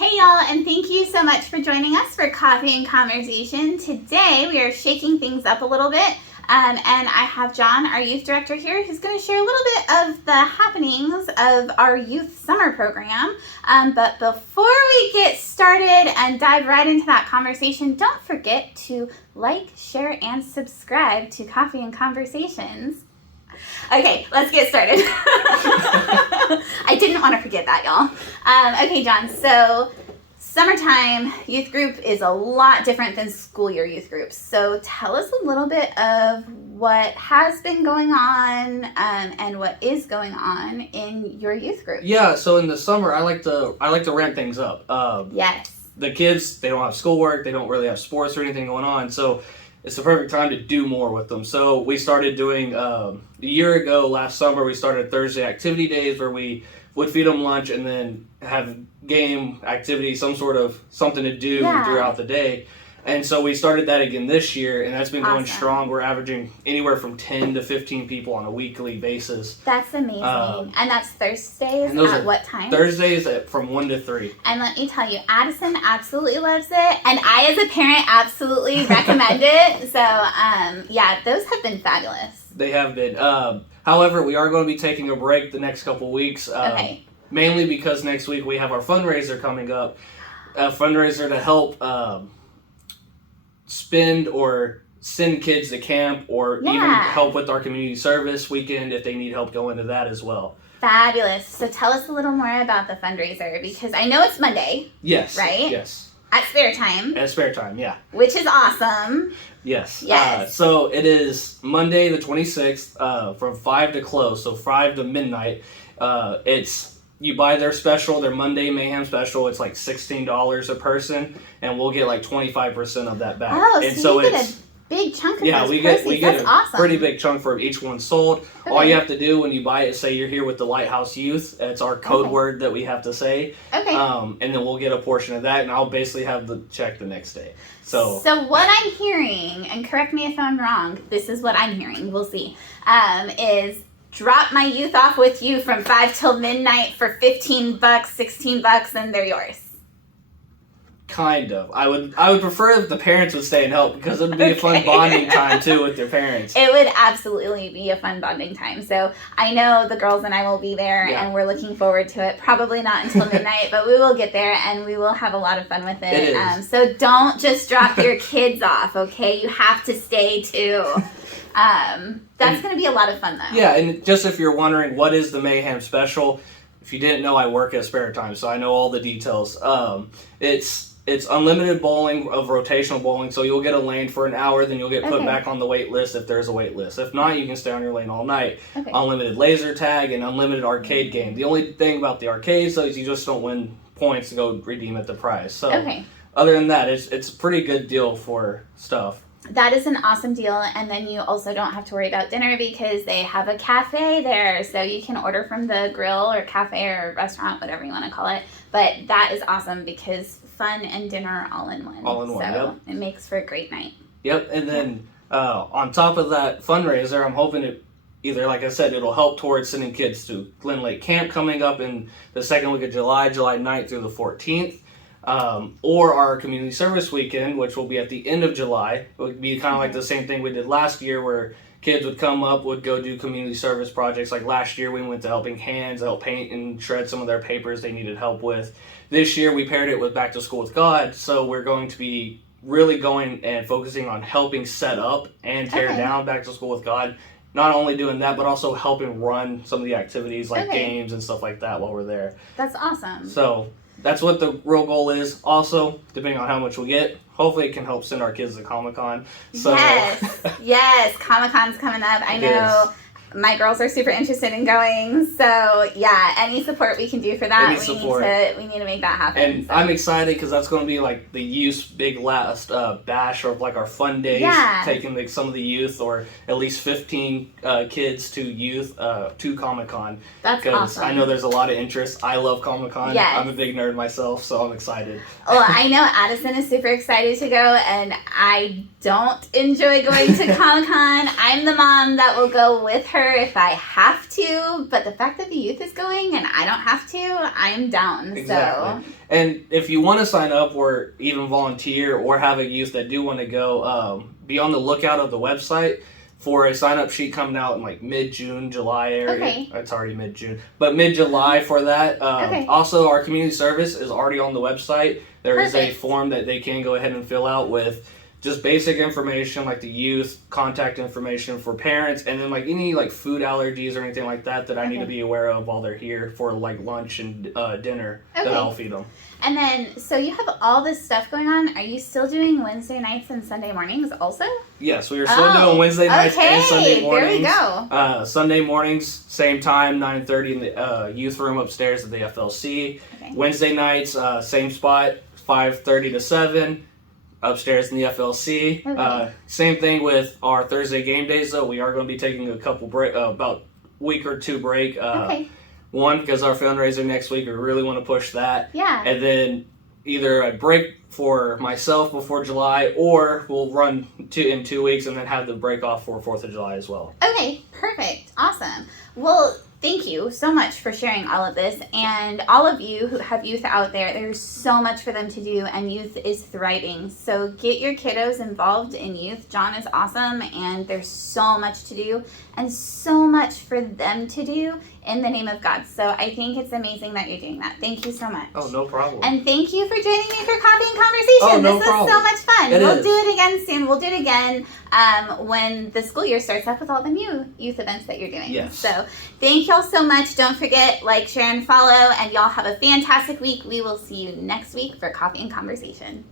Hey y'all, and thank you so much for joining us for Coffee and Conversation. Today we are shaking things up a little bit, and I have John, our youth director here, who's going to share a little bit of the happenings of our youth summer program. But before we get started and dive right into that conversation, don't forget to like, share, and subscribe to Coffee and Conversations. Okay, let's get started. I didn't want to forget that, y'all. Okay, John, so summertime youth group is a lot different than school year youth groups. So tell us a little bit of what has been going on and what is going on in your youth group. Yeah, so in the summer, I like to ramp things up. Yes. The kids, they don't have schoolwork, they don't really have sports or anything going on, so it's the perfect time to do more with them. So we started doing, a year ago, last summer, we started Thursday activity days where we would feed them lunch and then have game activity, something to do throughout the day. And so we started that again this year, and that's been going strong. We're averaging anywhere from 10 to 15 people on a weekly basis. That's amazing. And that's Thursdays at what time? Thursdays from 1 to 3. And let me tell you, Addison absolutely loves it, and I as a parent absolutely recommend it. So, those have been fabulous. They have been. However, we are going to be taking a break the next couple weeks. Okay. Mainly because next week we have our fundraiser coming up. A fundraiser to help spend or send kids to camp or even help with our community service weekend if they need help go into that as well. Fabulous. So tell us a little more about the fundraiser, because I know it's Monday. Yes. Right? Yes. At spare time. At spare time, yeah. Which is awesome. Yes. Yes. So it is Monday the 26th from 5 to close, so 5 to midnight. You buy their special, their Monday Mayhem special. It's like $16 a person, and we'll get like 25% of that back. Oh, and so you get a big chunk of those proceeds. we get That's a awesome. pretty big chunk for each one sold. Okay. All you have to do when you buy it is say you're here with the Lighthouse Youth. It's our code word that we have to say. Okay. And then we'll get a portion of that, and I'll basically have the check the next day. So what I'm hearing, and correct me if I'm wrong, this is what I'm hearing, we'll see, is drop my youth off with you from 5 till midnight for $15, $16, and they're yours. Kind of. I would prefer if the parents would stay and help, because it would be a fun bonding time too with their parents. It would absolutely be a fun bonding time. So I know the girls and I will be there, and we're looking forward to it. Probably not until midnight, but we will get there and we will have a lot of fun with it. It is. So don't just drop your kids off, okay? You have to stay too. That's going to be a lot of fun though. Yeah, and just if you're wondering what is the Mayhem Special, if you didn't know, I work at Spare Time, so I know all the details. It's unlimited bowling of rotational bowling, so you'll get a lane for an hour, then you'll get put back on the wait list if there's a wait list. If not, you can stay on your lane all night. Okay. Unlimited laser tag and unlimited arcade game. The only thing about the arcades, though, is you just don't win points to go redeem at the prize. So other than that, it's a pretty good deal for stuff. That is an awesome deal, and then you also don't have to worry about dinner because they have a cafe there, so you can order from the grill or cafe or restaurant, whatever you want to call it. But that is awesome because fun and dinner all in one. All in one, so it makes for a great night. Yep, and then on top of that fundraiser, I'm hoping it either, like I said, it'll help towards sending kids to Glen Lake Camp coming up in the second week of July 9th through the 14th. Or our community service weekend, which will be at the end of July. It would be kind of like the same thing we did last year, where kids would come up, would go do community service projects. Like last year, we went to Helping Hands, help paint and shred some of their papers they needed help with. This year, we paired it with Back to School with God, so we're going to be really going and focusing on helping set up and tear down Back to School with God. Not only doing that, but also helping run some of the activities like games and stuff like that while we're there. That's awesome. So that's what the real goal is. Also, depending on how much we get, hopefully it can help send our kids to Comic-Con. So Yes, Comic-Con's coming up. I know my girls are super interested in going. So yeah, any support we can do for that, we need to make that happen. And I'm excited because that's going to be like the youth's big last bash, or like our fun days, taking like some of the youth or at least 15 kids to youth to Comic-Con. That's awesome. I know there's a lot of interest. I love Comic-Con. Yes. I'm a big nerd myself, so I'm excited. Well, I know Addison is super excited to go, and I don't enjoy going to Comic-Con. I'm the mom that will go with her her if I have to, but the fact that the youth is going and I don't have to, I'm down. Exactly. So. And if you want to sign up or even volunteer or have a youth that do want to go, be on the lookout of the website for a sign-up sheet coming out in like mid-June, July area. Okay. It's already mid-June, but mid-July for that. Okay. Also, our community service is already on the website. There is a Perfect. form that they can go ahead and fill out with just basic information like the youth, contact information for parents, and then like any like food allergies or anything like that I need to be aware of while they're here for like lunch and dinner that I'll feed them. And then, so you have all this stuff going on. Are you still doing Wednesday nights and Sunday mornings also? Yes, we are still doing Wednesday nights and Sunday mornings. There we go. Sunday mornings, same time, 9:30 in the youth room upstairs at the FLC. Okay. Wednesday nights, same spot, 5:30 to 7. Upstairs in the FLC. Okay. Same thing with our Thursday game days, though. We are going to be taking a couple break, about week or two break. Okay. One, because our fundraiser next week, we really want to push that. Yeah. And then either a break for myself before July, or we'll run in 2 weeks and then have the break off for 4th of July as well. Okay, perfect. Awesome. Well, thank you so much for sharing all of this. And all of you who have youth out there, there's so much for them to do, and youth is thriving. So get your kiddos involved in youth. John is awesome, and there's so much to do and so much for them to do in the name of God. So I think it's amazing that you're doing that. Thank you so much. Oh, no problem. And thank you for joining me for Coffee and Conversation. Oh, no this problem. was so much fun. It We'll is. do it again soon. We'll do it again when the school year starts up with all the new youth events that you're doing. Yes. So thank y'all so much. Don't forget, like, share, and follow. And y'all have a fantastic week. We will see you next week for Coffee and Conversation.